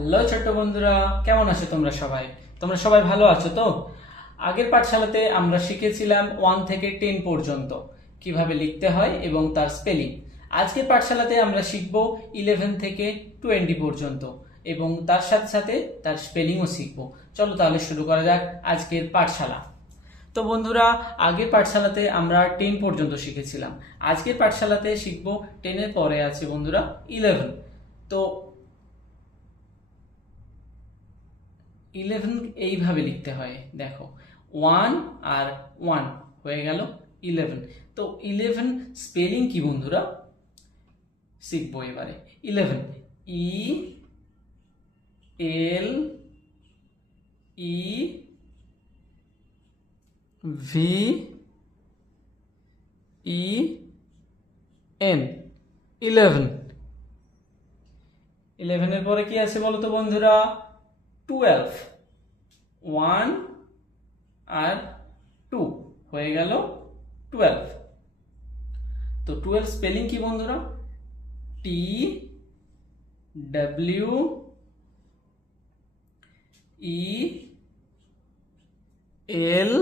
Hello ছোট্ট বন্ধুরা, কেমন আছো তোমরা সবাই ভালো আছো তো? আগের পাঠশালাতে আমরা শিখেছিলাম 1 থেকে 10 পর্যন্ত কিভাবে লিখতে হয় এবং তার স্পেলিং। আজকের পাঠশালাতে আমরা শিখব 11 থেকে 20 পর্যন্ত এবং তার সাথে সাথে তার স্পেলিংও শিখব। চলো তাহলে শুরু করা যাক আজকের পাঠশালা। তো বন্ধুরা, আগের পাঠশালাতে আমরা 10 পর্যন্ত শিখেছিলাম। আজকের পাঠশালাতে শিখব 10 এর পরে আছে বন্ধুরা 11। তো 11 এইভাবে লিখতে হয়, দেখো 1 আর 1 হয়ে গেল 11। তো 11 স্পেলিং কি বন্ধুরা শিখবো এবারে। 11 ই এল ই ভি ই এন, 11। 11 এর পরে কি আছে বলো তো বন্ধুরা? 12। 1 আর 2 হয়ে গেল 12। তো 12 স্পেলিং কি বন্ধুরা? T W E L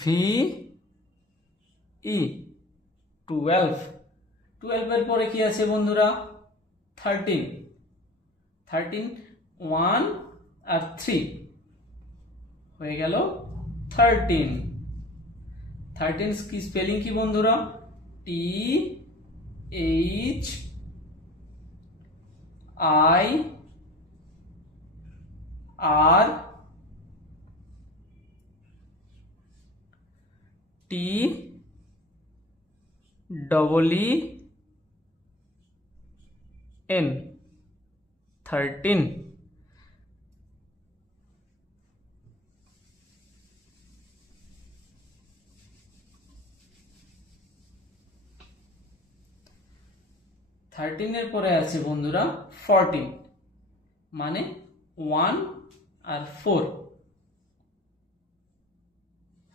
V E, 12। 12 এর পরে কি আছে বন্ধুরা? 13। 13 1 আর 3 হয়ে গেল 13। 13 কি স্পেলিং কি বন্ধুরা? T H I R T double E N, 13। থার্টিনের পরে আছে বন্ধুরা 14, মানে 1 আর 4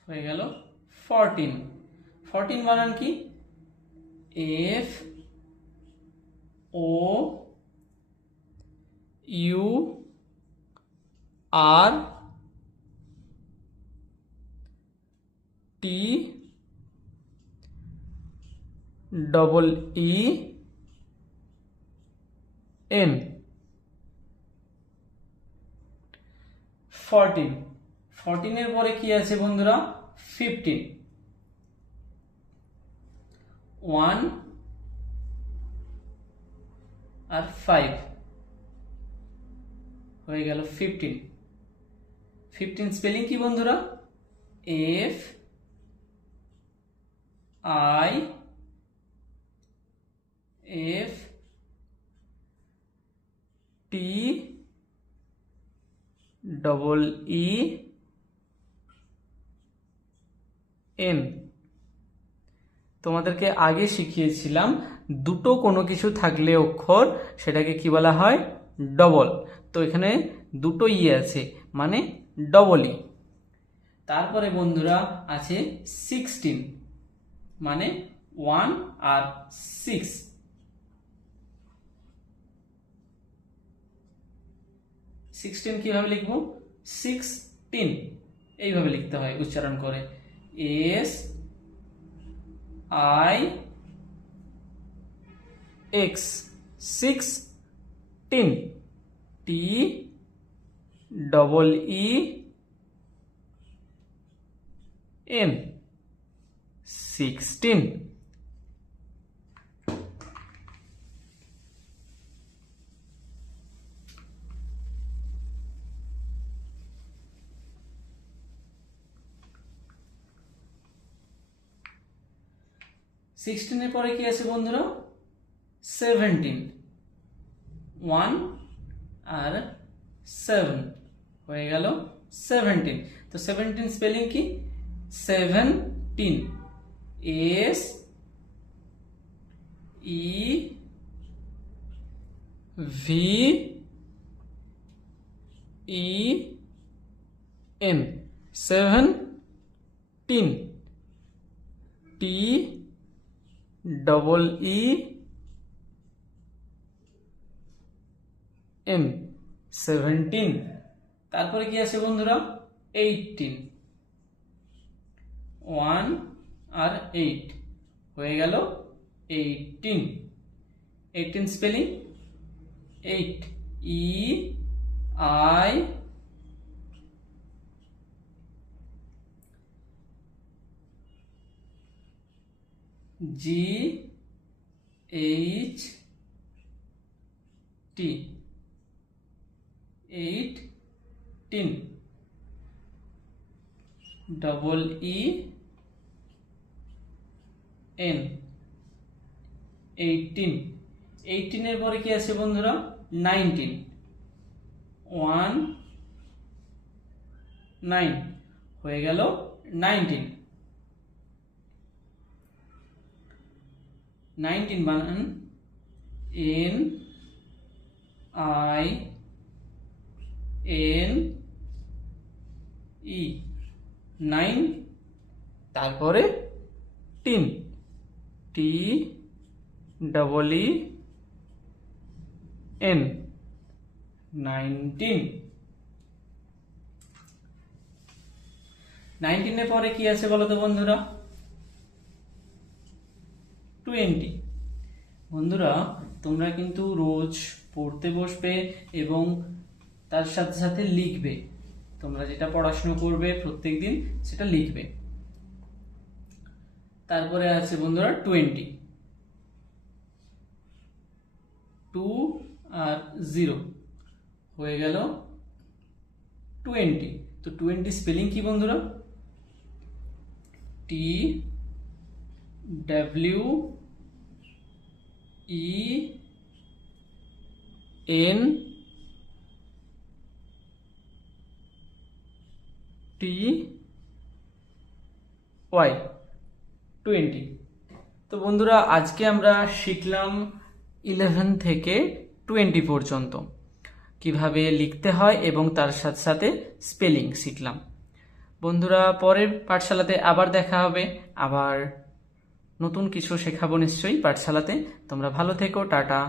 হয়ে গেল 14। 14 বানান কি? F O U R T double E N, 14। 14 এর পরে কি আছে বন্ধুরা? 15। 1 আর 5 হয়ে গেল 15। 15 স্পেলিং কি বন্ধুরা? F I F T double E N. তোমাদেরকে আগে শিখিয়েছিলাম দুটো কোনো কিছু থাকলে অক্ষর সেটাকে কি বলা হয়? ডবল। তো এখানে দুটো ই আছে মানে ডবল ই। তারপরে বন্ধুরা আছে 16, মানে 1 আর 6। 16 কিভাবে লিখবো? 16 এইভাবে লিখতে হয় উচ্চারণ করে, S I x, 16। T double E N, 16। 16 এর পরে কি আছে বন্ধুরা? 17। 1 আর 7 হয়ে গেল 17। তো 17 স্পেলিং কি? 17, S E V E N, 17। T double E M 17। তারপরে কি আছে বন্ধুরা? 18, 1 আর 8 হয়ে গেল 18। 18 spelling 8, E I G H T, 18। Double E N 18। 18 এর পরে কি আছে বন্ধুরা? 19, 1 9 হয়ে গেল 19। 19 বানান এন আই এন ই 9, তারপরে টিন, টি ডবল ই এন 19। 19 এর পরে কি আছে বলো তো বন্ধুরা? 20। বন্ধুরা তোমরা কিন্তু রোজ পড়তে বসবে এবং তার সাথে সাথে লিখবে। তোমরা যেটা পড়াশোনা করবে প্রত্যেকদিন সেটা লিখবে। তারপরে আছে বন্ধুরা 20, 2 আর 0 হয়ে গেল 20। তো 20 স্পেলিং কি বন্ধুরা? T W E N T Y 20। তো বন্ধুরা আজকে আমরা শিখলাম 11 থেকে 20 পর্যন্ত কিভাবে লিখতে হয় এবং তার সাথে সাথে স্পেলিং শিখলাম। বন্ধুরা পরের পাঠশালাতে আবার দেখা হবে, আবার নতুন কিছু শেখাবো নিশ্চয়ই পাঠশালাতে। তোমরা ভালো থেকো, টাটা।